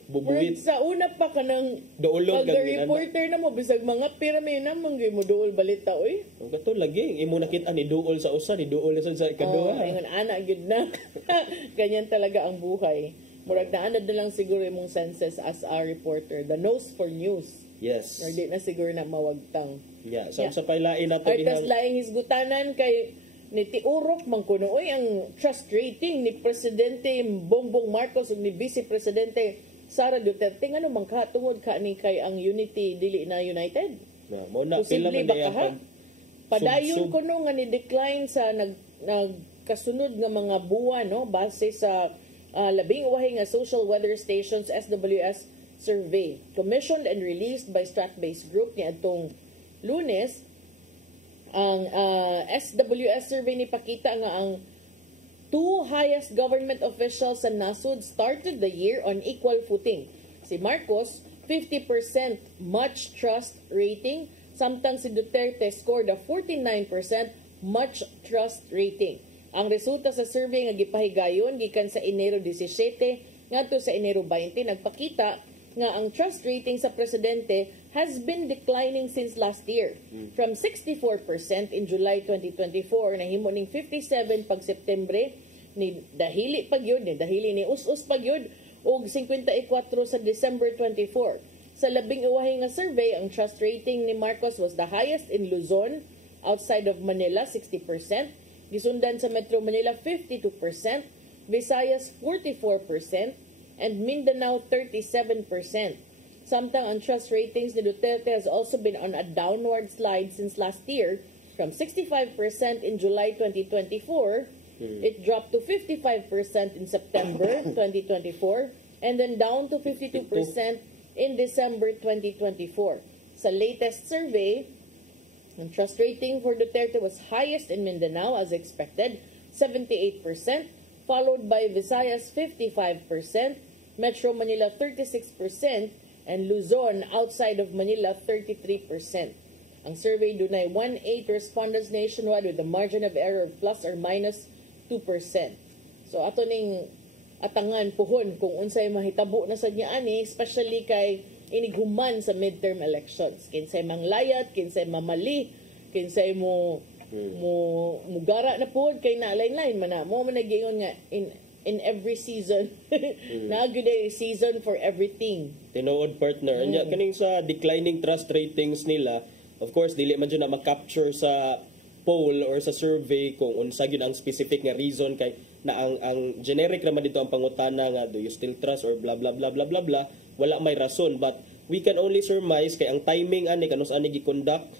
bubuwit sa una pa kanang pag-reporter na mo bisag mga pirami na mangay mo duol balita oy. Ang kato lagi imo nakita ni duol sa usa ni duol sa ikaduha. Ingon ana gyud na. Ganyan talaga ang buhay. Murag naanad na lang siguro imong senses as a reporter. The nose for news. Yes. Di na siguro na mawagtang. Yeah, sa pailain nato dihang. Ay tas laing hisgutanan kay ni tiurok man kuno oy ang trust rating ni Presidente Bongbong Marcos ug ni Vice Presidente Sara Duterte ngano man tungod ka ni kay ang unity dili na united. Mo na pila man diya padayon kuno nga ni decline sa nagkasunod nga mga buwan no base sa labing uwahay nga social weather stations SWS survey commissioned and released by Strat-Based Group ni adtong Lunes. Ang SWS survey ni pakita nga ang two highest government officials sa nasud started the year on equal footing. Si Marcos, 50% much trust rating, samtang si Duterte scored a 49% much trust rating. Ang resulta sa survey nga gipahigayon gikan sa Enero 17 ngadto sa Enero 20 nagpakita nga ang trust rating sa presidente has been declining since last year. From 64% in July 2024 nahimo ning 57 pag Septembre ni dahili pagyud ni dahili ni us-us pagyud og 54 sa December 24. Sa labing uwahay nga survey, ang trust rating ni Marcos was the highest in Luzon, outside of Manila 60%, gisundan sa Metro Manila 52%, Visayas 44%, and Mindanao 37%. Samtang ang trust ratings ni Duterte has also been on a downward slide since last year. From 65% in July 2024, it dropped to 55% in September 2024, and then down to 52% in December 2024. Sa latest survey, ang trust rating for Duterte was highest in Mindanao as expected, 78%, followed by Visayas 55%, Metro Manila 36%, and Luzon outside of Manila 33%. Ang survey dunay 1/8 respondents nationwide with a margin of error of plus or minus 2%. So ato ning atangan puhon kung unsay mahitabo na sa niya ani, especially kay inighuman sa midterm elections. Kinsay manglayat, kinsay mamali, kinsay mo mugara na pod kay naalain-lain man na mo man nagingon nga in every season na good season for everything. Tinuod partner. Anya kaning sa declining trust ratings nila, of course dili man jud na ma-capture sa poll or sa survey kung unsa gyud ang specific nga reason kay na ang generic naman dito ang pangutana nga do you still trust or blah blah blah blah blah blah, wala may rason, but we can only surmise kay ang timing ani kanus ani gi-conduct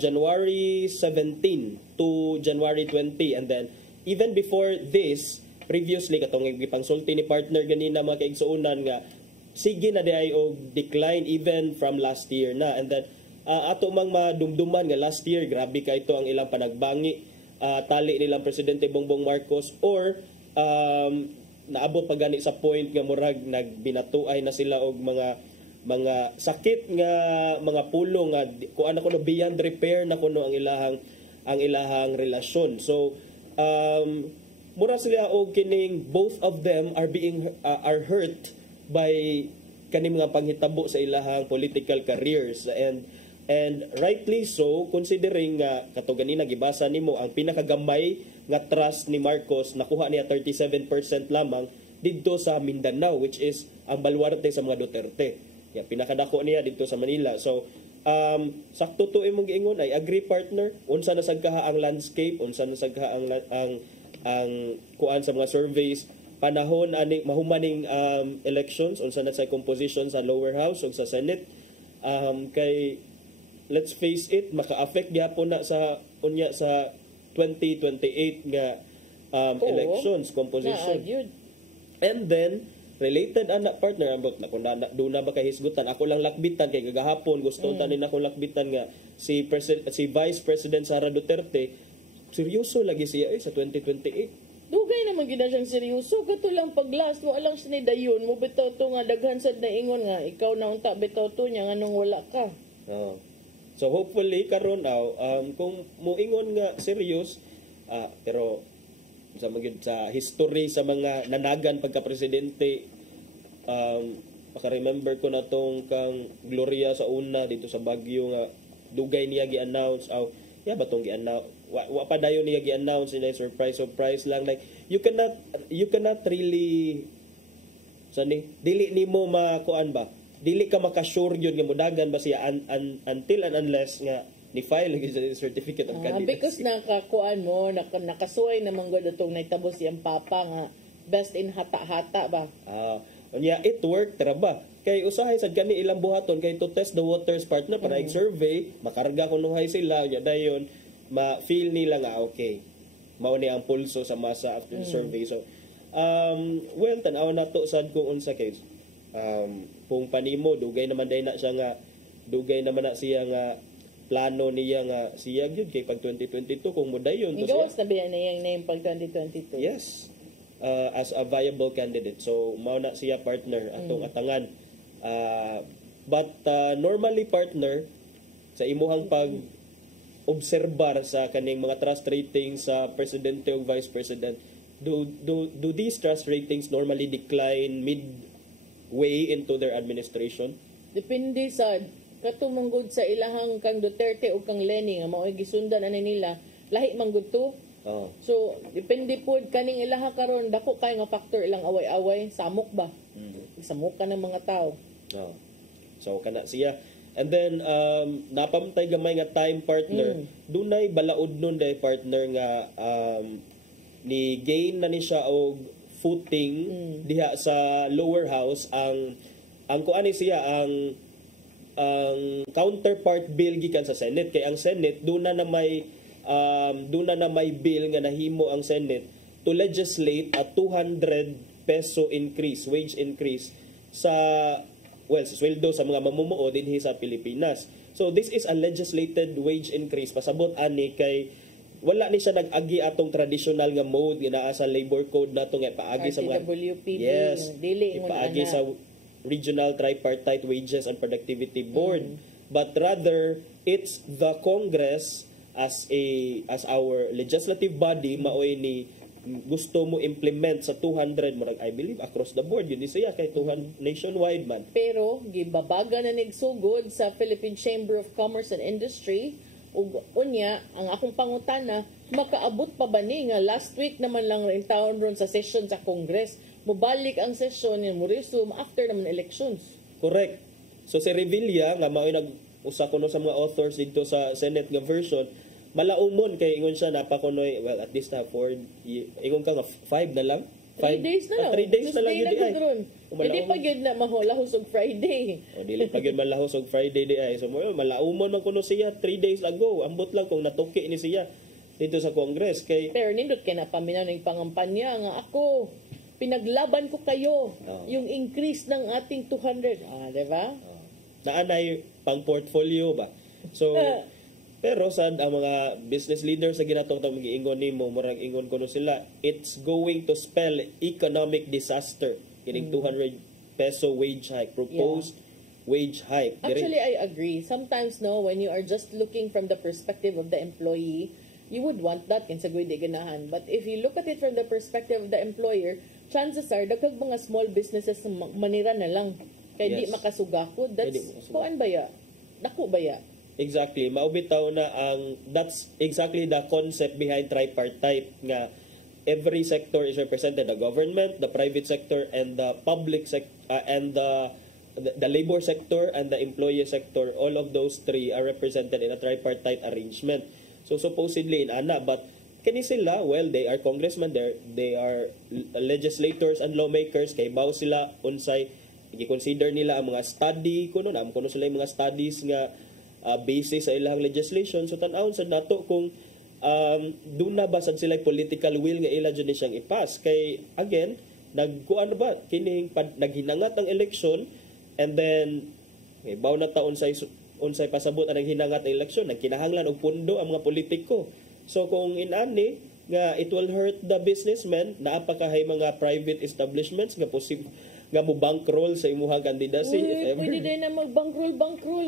January 17 to January 20, and then even before this previously katong gipangsulti ni partner ganina mga kaigsuonan nga sige na diay og decline even from last year na, and then ato mang madumduman nga last year grabe ka ito ang ilang panagbangi tali nilang Presidente Bongbong Marcos, or naabot pa gani sa point nga murag nagbinatuay na sila og mga sakit nga mga pulong nga kuan ako no beyond repair na kuno ang ilahang relasyon. So mura sila og kining both of them are hurt by kaning mga panghitabo sa ilahang political careers, and rightly so considering nga kato ganina gibasa nimo ang pinakagamay nga trust ni Marcos nakuha niya 37% lamang didto sa Mindanao, which is ang baluarte sa mga Duterte. Ya pinakadako niya didto sa Manila. So sakto to imong giingon, I agree partner, unsa na sagkaha ang landscape, unsa na sagkaha ang kuan sa mga surveys panahon aning mahumaning elections, unsa na sa composition sa lower house ug sa Senate, kay let's face it maka-affect gyapon na sa 2028 nga elections composition. And then related anak partner ambot na kun do na ba kay hisgutan ako lang lakbitan kay gagahapon gusto tanin ako lakbitan nga si Vice President Sara Duterte seryoso lagi siya sa 2028. Dugay naman gina siyang seryoso. Kato lang pag last, walang sinidayon mo bitaw to nga daghan sad na ingon nga ikaw na unta bitaw to nya nganong wala ka. So hopefully karon kung moingon nga serious pero sa history sa mga nanagan pagka presidente maka-remember ko na tong kang Gloria sa una dito sa Baguio nga dugay niya gi-announce batong gi-announce wa pa dayon niya gi-announce na surprise lang, like you cannot really dili nimo makuan ba, dili ka makasure yun nga mudagan ba siya until and unless nga ni file lagi sa certificate of candidacy. Because nakakuan mo nakasuway naman gud atong nahitabo siyang papa nga best in hata-hata ba. Unya it worked tara ba, kay usahay sad kani ilang buhaton kay to test the waters partner para survey makarga kunuhay sila unya dayon ma-feel nila nga okay mao ni ang pulso sa masa after the survey. So well tan-aw na to sad kung unsa kay kung panimo dugay naman na siya nga plano niya nga siya gyud kay pag 2022 kung modayon to siya. Igawas na biya niyang name pag 2022. Yes. As a viable candidate. So mao na siya partner atong atangan. But normally partner sa imuhang pag obserbar sa kaning mga trust ratings sa presidente o vice president, do these trust ratings normally decline midway into their administration? Depende sa katumanggod sa ilahang kang Duterte o kang Lenny nga mao'y gisundan ani nila lahi manggud to. So depende pod kaning ilaha karon dako kay nga factor ilang away-away samok ba. Samok ka ng mga tao. So kana siya. And then napamtay gamay nga time partner. Dunay balaod nun day partner nga ni gain na ni siya og footing diha sa lower house ang kuan ni siya ang counterpart bill gikan sa Senate kay ang Senate doon na may bill nga nahimo ang Senate to legislate a 200 peso increase, wage increase sa sweldo sa mga mamumuo dinhi sa Pilipinas. So this is a legislated wage increase pasabot ani kay wala ni siya nag-agi atong traditional nga mode nga naa sa labor code nato nga paagi sa mga dili paagi sa Regional Tripartite Wages and Productivity Board, but rather it's the Congress as our legislative body maoy ni gusto mo implement sa 200 mo I believe across the board yun siya kay 200 nationwide man. Pero gibabaga na nigsugod sa Philippine Chamber of Commerce and Industry ug unya ang akong pangutana makaabot pa ba ni nga last week naman lang rin taon ron sa session sa Congress mubalik ang session mo resume after naman elections. Correct. So si Revilla nga mao'y nag-usa kuno sa mga authors dito sa Senate nga version, malaumon kay ingon siya napakunoy at least na 4 ingon ka nga 5 na lang. 3 days na lang. 3 days na lang yun di ay. Hindi pa yun na mahulahos og Friday. Dili pa yun malahos og Friday di ay. So malaumon man kuno siya 3 days ago. Ambot lang kung natuki ni siya dito sa Congress kay pero nindot kay napaminaw ng pangampanya nga ako pinaglaban ko kayo yung increase ng ating 200 di ba? Naanay pang portfolio ba? So pero sad ang mga business leaders sa ginatong mag-iingon nimo murag ingon kuno sila it's going to spell economic disaster kining 200 peso wage hike proposed wage hike. Actually I agree sometimes when you are just looking from the perspective of the employee you would want that kinsa gud di ganahan. But if you look at it from the perspective of the employer, chances are daghang mga small businesses manira na lang kay di makasugakod. That's kuan baya? Dako baya? Exactly. Maubitaw na that's exactly the concept behind tripartite nga every sector is represented, the government, the private sector, and the public sector, and the labor sector and the employee sector. All of those three are represented in a tripartite arrangement. So supposedly in ana, but kani sila, well, they are congressmen, they are legislators and lawmakers, kay baw sila unsay i-consider nila ang mga study kuno sila yung mga studies nga basis sa ilang legislation. So tan-awon sad nato kung doon na ba sad sila political will nga ila dyan siyang ipas. Kay again, nagkuan ba kining naghinangat ang election and then baw na taon unsay pasabot ang hinangat ang eleksyon, nagkinahanglan og pundo ang mga politiko. So kung inani nga it will hurt the businessmen, naapakahay mga private establishments nga nga mo bankroll sa imuhang candidacy. Pwede din na mag-bankroll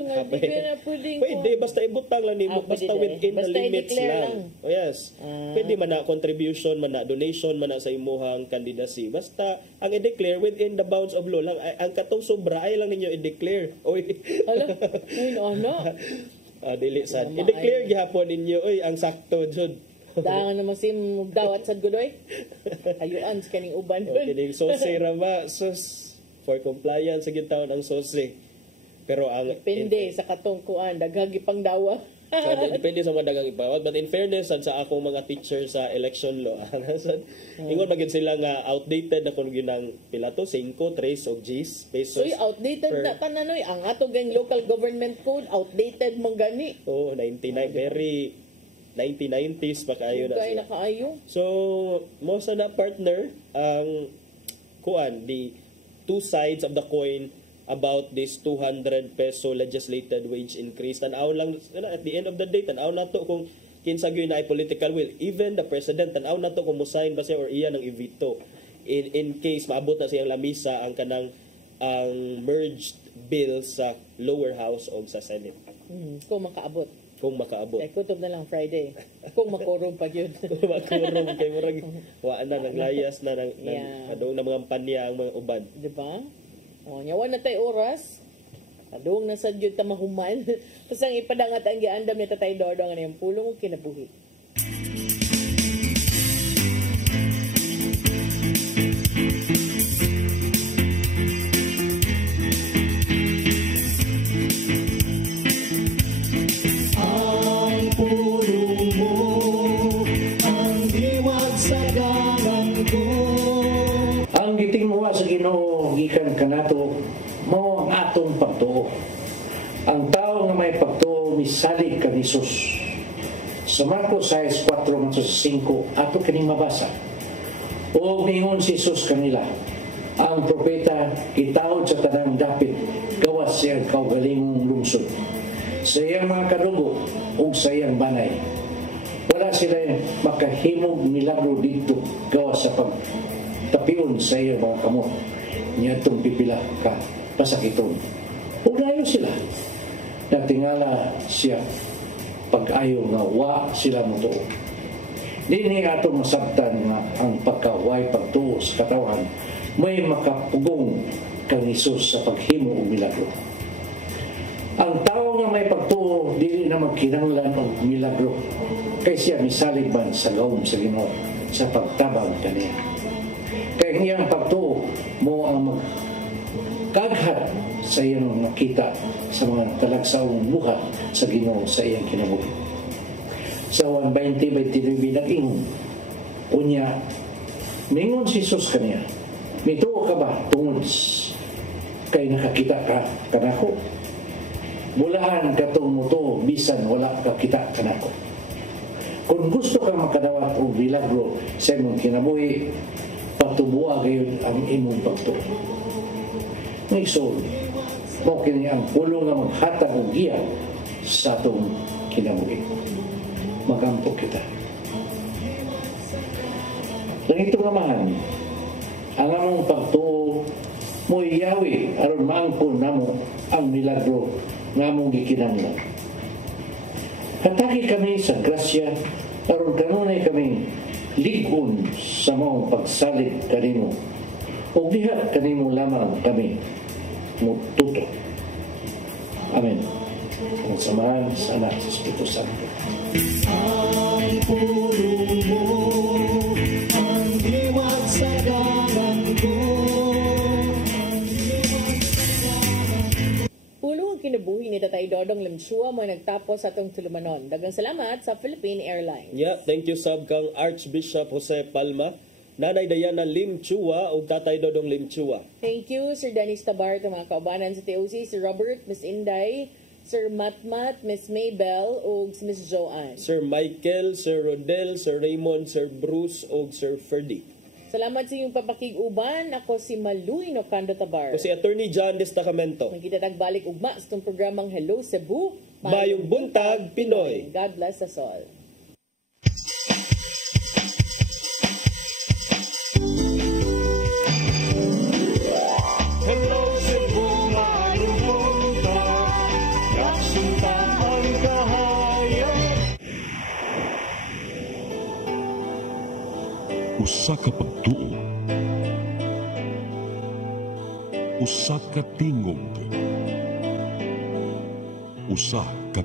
nga di ka na pwedeng... Pwede, basta ibutang lang nimo, basta within the limits lang. Oh, yes. Pwede man na contribution, man na donation, man na sa imuhang candidacy. Basta ang i-declare within the bounds of law lang. Ang katong sobra ay lang ninyo i-declare. Oy. Hala, ano? Dili sad. I-declare gihapon ninyo, oy, ang sakto jud. Dangan naman si mugdawat sad gudoy. Ayuan sa kaning uban. Kining sose ra ba? Sus, for compliance sa gitawon ang sose. Pero ang depende sa katungkuan daghagi pang dawa. So, depende sa mga dagang ipawat. But in fairness, sa akong mga teacher sa election law, ingon magin sila nga outdated na kung yun ang pila to, 5, 3 o G's pesos. So, outdated na tananoy. Ang ato gang local government code, outdated mong gani. Oh, 99, very 1990s pa kayo na siya. Nakaayo. So, mo sa na partner, ang the two sides of the coin about this 200 peso legislated wage increase. Tanaw lang, at the end of the day, tanaw na to kung kinsa gyud na ay political will. Even the president, tanaw na to kung musign ba siya or iya ng i-veto. In case maabot na siyang lamisa ang kanang ang merged bill sa lower house o sa Senate. Kung makaabot. Kutob na lang Friday. Kung makurong pag yun. Kung makurong kay murag wa na naglayas na adong na mga panya ang mga uban. Diba? Nyawan na tayo oras. Adong na sa jud ta mahuman. Pasang ipadangat ang giandam ni Tatay Dodong ang iyang pulong kinabuhi. Gikan kanato mao ang atong pagtuo. Ang tao nga may pagtuo misalig kang Hesus. Sa Marcos 6:4-5 ato kining mabasa. O mingon si Hesus kanila, ang propeta itawod sa tanang dapit gawas siyang kaugalingong lungsod. Sa iyang mga kadugo ug sa iyang banay. Wala sila makahimog milagro dito gawas sa pagtapion sa iyang mga kamot. Niya itong pipila ka pasakiton. Unayo sila. Natingala siya pag-ayo nga wa sila mutuo. Dini ato masabtan nga ang pagkaway pagtuo sa katawan may makapugong kang Hesus sa paghimo og milagro. Ang tao nga may pagtuo dili na magkinahanglan og milagro kay siya misalig man sa gawom sa Ginoo sa pagtabang kaniya. Kaya iyang pagtuo mo ang magkaghat sa iyang nakita sa mga talagsaong buhat sa Ginoo sa iyang kinabuhi. Sa 1:20-29 nag-ingon, unya, mingon si Jesus kaniya, mituo ka ba tungod kay nakakita ka kanako? Bulahan katong muto bisan wala kakita kanako. Kung gusto kang makadawat og milagro sa imong kinabuhi, patubuha gayon ang imong pagtuo. Ngayon, mo kini ang pulong nga maghatag og giya sa atong kinabuhi. Magampo kita. Langito nga man, ang among pagtuo mo iyawi aron maangkon namo ang milagro nga among gikinahanglan. Hatagi kami sa grasya aron kanunay kami ligon sa mong pagsalig kanimo o diha kanimo lamang kami mututo. Amen. Ang samahan sa anak sa Espiritu Santo. Ang pulong mo, ang diwag sa galang ko. Pulong ang kinabuhi ni Tatay Dodong Limchua mo nagtapos sa atong tulumanon. Daghang salamat sa Philippine Airlines. Yeah, thank you sab kang Archbishop Jose Palma, Nanay Diana Limchua ug Tatay Dodong Limchua. Thank you Sir Dennis Tabar, mga kaubanan sa TOC, Sir Robert, Miss Inday, Sir Matmat, Miss Maybell ug Miss Joanne. Sir Michael, Sir Rodel, Sir Raymond, Sir Bruce ug Sir Ferdy. Salamat sa iyong papakig-uban. Ako si Maluy Nocando Tabar. Ako si Attorney John Destacamento. Magkita tagbalik ugma sa itong programang Hello Cebu. Mayong Buntag, Pinoy. God bless us all. Usa ka pagtuo. Usa ka tingog. Usa ka